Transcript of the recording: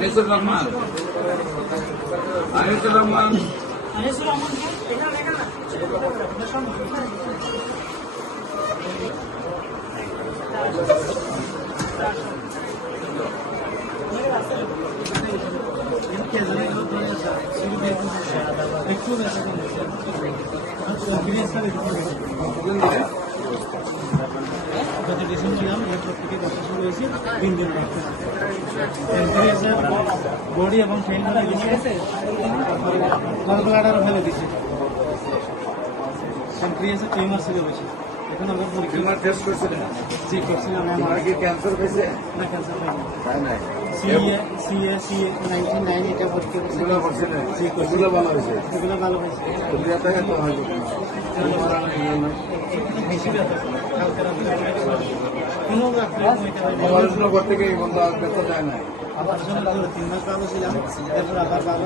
আনিসুর রহমান আনিসুর রহমান গত ডিসেম্বর ছিলাম এরপর থেকে ব্যবসা শুরু হয়েছে 3 দিন টেম্পারেচার বডি এবং ফেল ফেলে দিচ্ছে গলব্লাডারও ফেলে দিচ্ছে টেম্পারেচার টিউমার ছিল বেশি এখন আবার টিউমার টেস্ট করছিলেন জি করছিলাম আপনার কি ক্যান্সার হয়েছে না ক্যান্সার পাইনি তাই নাই সিএ 99 এটা ভর্তি এগুলো করছিলেন জি করছি এগুলো ভালো হয়েছে এগুলো ভালো হয়েছে দুনিয়া থেকে তো হয়তো টিউমার আর ইয়ে না বেশি ব্যথা হালকা রাত্রে কোনো রাত্রে পড়াশোনা করতে গিয়ে বন্ধ ব্যথা যায় না আবার 3 মাস ভালো ছিলাম তারপর আবার ভালো